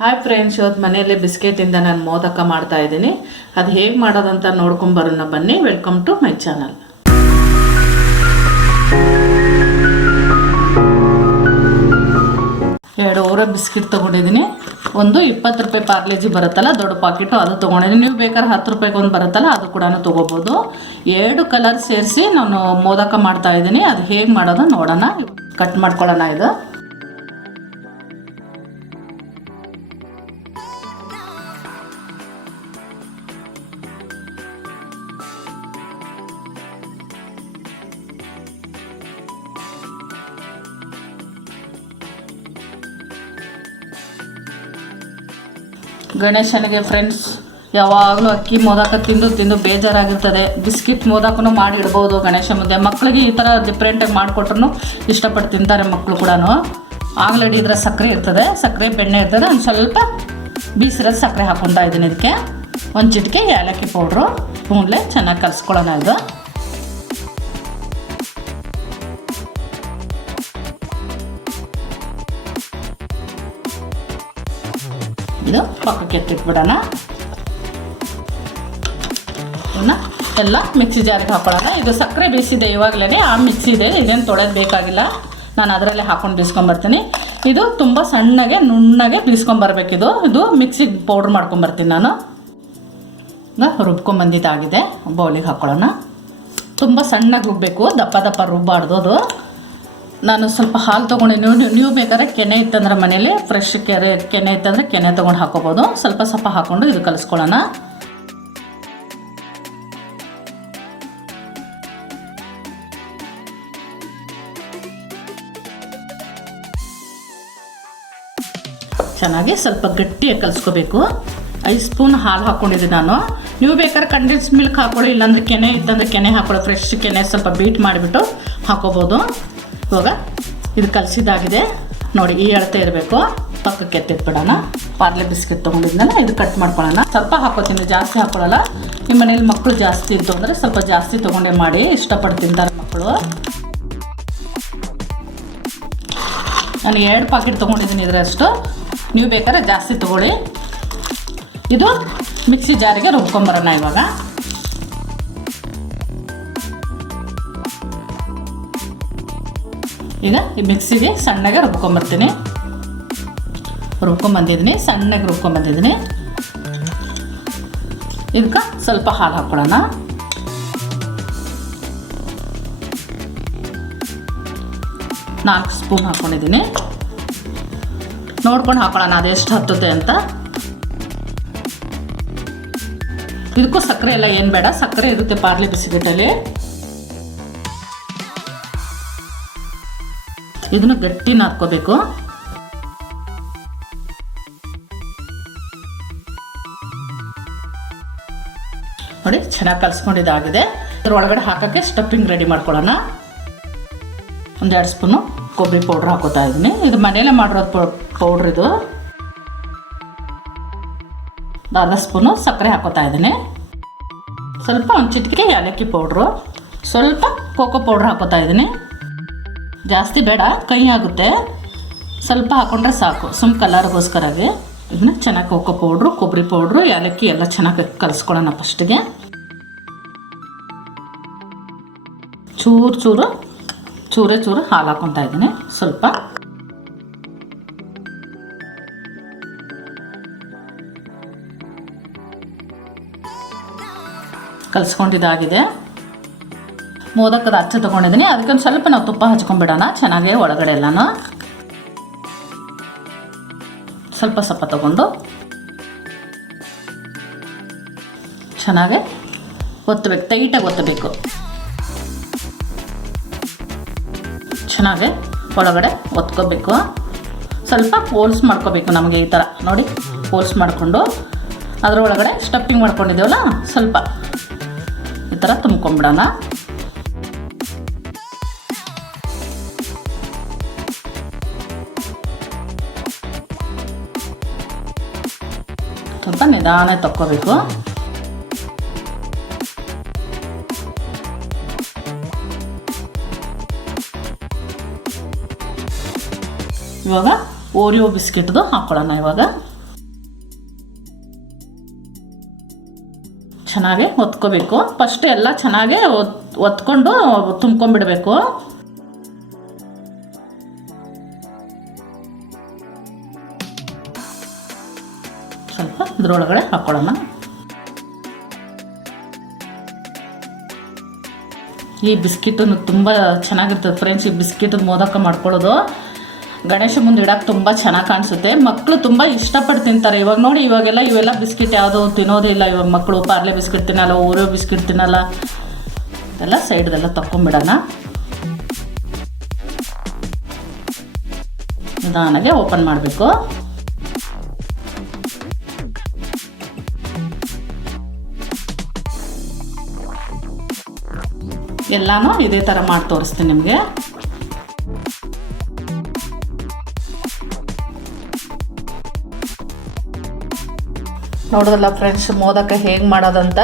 Hi friends, ಇವತ್ತು ಮನೆಯಲ್ಲೇ ಬಿಸ್ಕೆಟಿಂದ ನಾನು ಮೋದಕ ಮಾಡ್ತಾ ಇದ್ದೀನಿ. ಅದು ಹೇಗೆ ಮಾಡೋದಂತ ನೋಡ್ಕೊಂಬರೋಣ ಬನ್ನಿ. Welcome to my channel. ಎರಡು ಓರಿಯೋ ಬಿಸ್ಕಿಟ್ ತೊಗೊಂಡಿದ್ದೀನಿ. ಒಂದು 20 ರೂಪಾಯಿ ಪಾರ್ಲೆಜಿ ಬರುತ್ತಲ್ಲ ದೊಡ್ಡ ಪಾಕೆಟು, ಅದು ತೊಗೊಂಡಿದ್ದೀನಿ. ನೀವು ಬೇಕಾದ್ರೆ 10 ರೂಪಾಯಿಗೆ ಒಂದು ಬರುತ್ತಲ್ಲ ಅದು ಕೂಡ ತೊಗೋಬೋದು. 2 ಕಲರ್ ಸೇರಿಸಿ ನಾನು ಮೋದಕ ಮಾಡ್ತಾ ಇದ್ದೀನಿ. ಅದು ಹೇಗೆ ಮಾಡೋದು ನೋಡೋಣ. ಕಟ್ ಮಾಡ್ಕೊಳ್ಳೋಣ. ಗಣೇಶನಿಗೆ ಫ್ರೆಂಡ್ಸ್ ಯಾವಾಗಲೂ ಅಕ್ಕಿ ಮೋದಕ ತಿಂದು ಬೇಜಾರಾಗಿರ್ತದೆ. ಬಿಸ್ಕಿಟ್ ಮೋದಕನೂ ಮಾಡಿ ಇಡ್ಬೋದು ಗಣೇಶ ಮುಂದೆ. ಮಕ್ಕಳಿಗೆ ಈ ಥರ ಡಿಫ್ರೆಂಟಾಗಿ ಮಾಡಿಕೊಟ್ರು ಇಷ್ಟಪಟ್ಟು ತಿಂತಾರೆ ಮಕ್ಕಳು ಕೂಡ. ಆಗ್ಲಡಿ ಇದ್ರೆ ಸಕ್ಕರೆ ಇರ್ತದೆ, ಸಕ್ಕರೆ ಬೆಣ್ಣೆ ಇರ್ತದೆ. ಒಂದು ಸ್ವಲ್ಪ ಬೀಸಿರೋದು ಸಕ್ಕರೆ ಹಾಕ್ಕೊತಾ ಇದ್ದೀನಿ. ಇದಕ್ಕೆ ಒಂದು ಚಿಟಿಕೆ ಏಲಕ್ಕಿ ಪೌಡ್ರು ಸ್ಪೂನ್ಲೆ ಚೆನ್ನಾಗಿ ಕಲಿಸ್ಕೊಳ್ಳೋಣ. ಇದು ಪಕ್ಕಕ್ಕೆ ಎತ್ತಿಟ್ಬಿಡೋಣ. ಇವನ್ನ ಎಲ್ಲ ಮಿಕ್ಸಿ ಜಾರಿಗೆ ಹಾಕೊಳ್ಳೋಣ. ಇದು ಸಕ್ಕರೆ ಬೀಸಿದೆ ಇವಾಗಲೇ, ಆ ಮಿಕ್ಸಿ ಇದೆ, ಇದೇನು ತೊಳೆದು ಬೇಕಾಗಿಲ್ಲ. ನಾನು ಅದರಲ್ಲೇ ಹಾಕ್ಕೊಂಡು ಬೀಸ್ಕೊಂಬರ್ತೀನಿ. ಇದು ತುಂಬ ಸಣ್ಣಗೆ ನುಣ್ಣಗೆ ಬೀಸ್ಕೊಂಬರ್ಬೇಕಿದು. ಇದು ಮಿಕ್ಸಿಗೆ ಪೌಡ್ರ್ ಮಾಡ್ಕೊಂಬರ್ತೀನಿ ನಾನು. ರುಬ್ಕೊಂಬಂದಿದ್ದಾಗಿದೆ. ಬೌಲಿಗೆ ಹಾಕ್ಕೊಳ್ಳೋಣ. ತುಂಬ ಸಣ್ಣಗೆ ರುಬ್ಬಬೇಕು, ದಪ್ಪ ರುಬ್ಬಾರ್ದು. ಅದು ನಾನು ಸ್ವಲ್ಪ ಹಾಲು ತೊಗೊಂಡಿನಿ. ನೀವು ಬೇಕಾದ್ರೆ ಕೆನೆ ಇತ್ತಂದ್ರೆ ಮನೇಲಿ ಫ್ರೆಶ್ ಕೆನೆ ಇತ್ತಂದರೆ ಕೆನೆ ತೊಗೊಂಡು ಹಾಕೋಬೋದು. ಸ್ವಲ್ಪ ಹಾಕ್ಕೊಂಡು ಇದು ಕಲಿಸ್ಕೊಳ್ಳೋಣ. ಚೆನ್ನಾಗಿ ಸ್ವಲ್ಪ ಗಟ್ಟಿಯಾಗಿ ಕಲಿಸ್ಕೋಬೇಕು. 5 ಸ್ಪೂನ್ ಹಾಲು ಹಾಕ್ಕೊಂಡಿದ್ದೀನಿ ನಾನು. ನೀವು ಬೇಕಾದ್ರೆ ಕಂಡೆನ್ಸ್ ಮಿಲ್ಕ್ ಹಾಕ್ಕೊಳ್ಳಿ, ಇಲ್ಲಾಂದರೆ ಕೆನೆ ಇತ್ತಂದರೆ ಕೆನೆ ಹಾಕ್ಕೊಳ್ಳಿ. ಫ್ರೆಶ್ ಕೆನೆ ಸ್ವಲ್ಪ ಬೀಟ್ ಮಾಡಿಬಿಟ್ಟು ಹಾಕೋಬೋದು. ಇವಾಗ ಇದು ಕಲಸಿದಾಗಿದೆ ನೋಡಿ, ಈ ಅಳತೆ ಇರಬೇಕು. ಪಕ್ಕಕ್ಕೆ ಎತ್ತಿಟ್ಬಿಡೋಣ. ಪಾರ್ಲೆ ಬಿಸ್ಕೆಟ್ ತೊಗೊಂಡಿದ್ನಲ್ಲ, ಇದು ಕಟ್ ಮಾಡ್ಕೊಳ್ಳೋಣ. ಸ್ವಲ್ಪ ಹಾಕೋತೀನಿ, ಜಾಸ್ತಿ ಹಾಕೊಳ್ಳಲ್ಲ. ನಿಮ್ಮ ಮನೇಲಿ ಮಕ್ಕಳು ಜಾಸ್ತಿ ಇತ್ತು ಅಂದರೆ ಸ್ವಲ್ಪ ಜಾಸ್ತಿ ತೊಗೊಂಡೇ ಮಾಡಿ, ಇಷ್ಟಪಟ್ಟು ತಿಂತಾರೆ ಮಕ್ಕಳು. ನಾನು 2 ಪಾಕೆಟ್ ತೊಗೊಂಡಿದ್ದೀನಿ ಇದರಷ್ಟು. ನೀವು ಬೇಕಾದ್ರೆ ಜಾಸ್ತಿ ತೊಗೊಳ್ಳಿ. ಇದು ಮಿಕ್ಸಿ ಜಾರಿಗೆ ರುಬ್ಕೊಂಬರೋಣ ಇವಾಗ. ಈಗ ಈ ಮಿಕ್ಸಿಗೆ ಸಣ್ಣಗೆ ರುಬ್ಕೊಂಬರ್ತೀನಿ. ಸಣ್ಣಗೆ ರುಬ್ಕೊಂಬಂದಿದ್ದೀನಿ. ಇದಕ್ಕೆ ಸ್ವಲ್ಪ ಹಾಲು ಹಾಕ್ಕೊಳ್ಳೋಣ. ನಾಲ್ಕು ಸ್ಪೂನ್ ಹಾಕ್ಕೊಂಡಿದ್ದೀನಿ. ನೋಡ್ಕೊಂಡು ಹಾಕ್ಕೊಳ್ಳೋಣ ಅದೆಷ್ಟು ಹತ್ತುತ್ತೆ ಅಂತ. ಇದಕ್ಕೂ ಸಕ್ಕರೆ ಎಲ್ಲ ಏನು ಬೇಡ, ಸಕ್ಕರೆ ಇರುತ್ತೆ ಪಾರ್ಲೆ ಬಿಸ್ಕೆಟಲ್ಲಿ. ಇದನ್ನು ಗಟ್ಟಿ ನಾದ್ಕೋಬೇಕು. ನೋಡಿ, ಚೆನ್ನಾಗಿ ಕಲಿಸ್ಕೊಂಡಿದ್ದಾಗಿದೆ. ಇದ್ರ ಒಳಗಡೆ ಹಾಕೋಕ್ಕೆ ಸ್ಟಫಿಂಗ್ ರೆಡಿ ಮಾಡ್ಕೊಳ್ಳೋಣ. 1-2 ಸ್ಪೂನು ಕೊಬ್ಬರಿ ಪೌಡ್ರ್ ಹಾಕೋತಾ ಇದ್ದೀನಿ. ಇದು ಮನೆಯಲ್ಲೇ ಮಾಡಿರೋದು ಪೌಡ್ರ್. ಇದು 1/2 ಸ್ಪೂನು ಸಕ್ಕರೆ ಹಾಕೋತಾ ಇದ್ದೀನಿ. ಸ್ವಲ್ಪ ಒಂದು ಚಿಟಿಕೆ ಏಲಕ್ಕಿ ಪೌಡ್ರು, ಸ್ವಲ್ಪ ಕೋಕೋ ಪೌಡ್ರ್ ಹಾಕೋತಾ ಇದ್ದೀನಿ. ಜಾಸ್ತಿ ಬೇಡ, ಕೈ ಆಗುತ್ತೆ. ಸ್ವಲ್ಪ ಹಾಕ್ಕೊಂಡ್ರೆ ಸಾಕು, ಕಲರ್ಗೋಸ್ಕರಾಗಿ. ಇದನ್ನ ಚೆನ್ನಾಗಿ ಕೋಕೋ ಪೌಡ್ರು, ಕೊಬ್ಬರಿ ಪೌಡ್ರು, ಏಲಕ್ಕಿ ಎಲ್ಲ ಚೆನ್ನಾಗಿ ಕಲಿಸ್ಕೊಳ್ಳೋಣ. ಫಸ್ಟಿಗೆ ಚೂರು ಹಾಲು ಹಾಕ್ಕೊತಾ ಇದ್ದೀನಿ. ಸ್ವಲ್ಪ ಕಲಿಸ್ಕೊಂಡಿದ್ದಾಗಿದೆ. ಮೋದಕದ ಅಚ್ಚ ತೊಗೊಂಡಿದ್ದೀನಿ. ಅದಕ್ಕೊಂದು ಸ್ವಲ್ಪ ನಾವು ತುಪ್ಪ ಹಚ್ಕೊಂಡ್ಬಿಡೋಣ ಚೆನ್ನಾಗಿ ಒಳಗಡೆ ಎಲ್ಲನೂ. ಸ್ವಲ್ಪ ತೊಗೊಂಡು ಚೆನ್ನಾಗಿ ಒತ್ತಬೇಕು, ಟೈಟಾಗಿ ಒತ್ತಬೇಕು. ಚೆನ್ನಾಗಿ ಒಳಗಡೆ ಒತ್ಕೋಬೇಕು. ಸ್ವಲ್ಪ ಹೋಲ್ಸ್ ಮಾಡ್ಕೋಬೇಕು. ನಮಗೆ ಈ ಥರ ನೋಡಿ ಹೋಲ್ಸ್ ಮಾಡಿಕೊಂಡು ಅದರ ಒಳಗಡೆ ಸ್ಟಫಿಂಗ್ ಮಾಡ್ಕೊಂಡಿದ್ದೇವಲ್ಲ, ಸ್ವಲ್ಪ ಈ ಥರ ತುಂಬ್ಕೊಂಡ್ಬಿಡೋಣ. ಸ್ವಲ್ಪ ನಿಧಾನ ತಕ್ಕೋಬೇಕು. ಇವಾಗ ಓರಿಯೋ ಬಿಸ್ಕೆಟ್ದು ಹಾಕ್ಕೊಳ್ಳೋಣ. ಇವಾಗ ಚೆನ್ನಾಗಿ ಒತ್ಕೋಬೇಕು. ಫಸ್ಟ್ ಎಲ್ಲ ಚೆನ್ನಾಗಿ ಒತ್ಕೊಂಡು ತುಂಬ್ಕೊಂಡ್ಬಿಡ್ಬೇಕು. ಸ್ವಲ್ಪ ಇದ್ರೊಳಗಡೆ ಹಾಕ್ಕೊಳ್ಳೋಣ. ಈ ಬಿಸ್ಕಿಟನ್ನು ತುಂಬ ಚೆನ್ನಾಗಿರ್ತದೆ ಫ್ರೆಂಡ್ಸ್. ಈ ಬಿಸ್ಕಿಟ್ ಮೋದಕ ಮಾಡ್ಕೊಳ್ಳೋದು ಗಣೇಶ ಮುಂದೆ ಇಡಕ್ಕೆ ತುಂಬ ಚೆನ್ನಾಗಿ ಕಾಣಿಸುತ್ತೆ. ಮಕ್ಕಳು ತುಂಬ ಇಷ್ಟಪಟ್ಟು ತಿಂತಾರೆ. ಇವಾಗ ನೋಡಿ, ಇವೆಲ್ಲ ಬಿಸ್ಕಿಟ್ ಯಾವುದು ತಿನ್ನೋದೇ ಇಲ್ಲ. ಇವಾಗ ಮಕ್ಕಳು ಪಾರ್ಲೆ ಬಿಸ್ಕಿಟ್ ತಿನ್ನಲ್ಲ, ಓರಿಯೋ ಬಿಸ್ಕಿಟ್ ತಿನ್ನಲ್ಲ. ಎಲ್ಲ ಸೈಡ್ದೆಲ್ಲ ತಕ್ಕೊಂಬಿಡೋಣ. ನಿಧಾನಾಗೆ ಓಪನ್ ಮಾಡಬೇಕು. ಎಲ್ಲಾನು ಇದೇ ಥರ ಮಾಡಿ ತೋರಿಸ್ತೀನಿ ನಿಮಗೆ. ನೋಡೋದಲ್ಲ ಫ್ರೆಂಡ್ಸ್, ಮೋದಕ ಹೇಗೆ ಮಾಡೋದಂತ.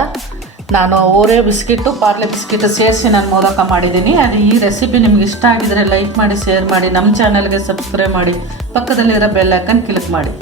ನಾನು ಓರಿಯೋ ಬಿಸ್ಕಿಟ್ಟು ಪಾರ್ಲೆ ಬಿಸ್ಕಿಟ್ ಸೇರಿಸಿ ನಾನು ಮೋದಕ ಮಾಡಿದ್ದೀನಿ. ಅದು ಈ ರೆಸಿಪಿ ನಿಮ್ಗೆ ಇಷ್ಟ ಆಗಿದರೆ ಲೈಕ್ ಮಾಡಿ, ಶೇರ್ ಮಾಡಿ, ನಮ್ಮ ಚಾನಲ್ಗೆ ಸಬ್ಸ್ಕ್ರೈಬ್ ಮಾಡಿ, ಪಕ್ಕದಲ್ಲಿರೋ ಬೆಲ್ ಐಕನ್ ಕ್ಲಿಕ್ ಮಾಡಿ.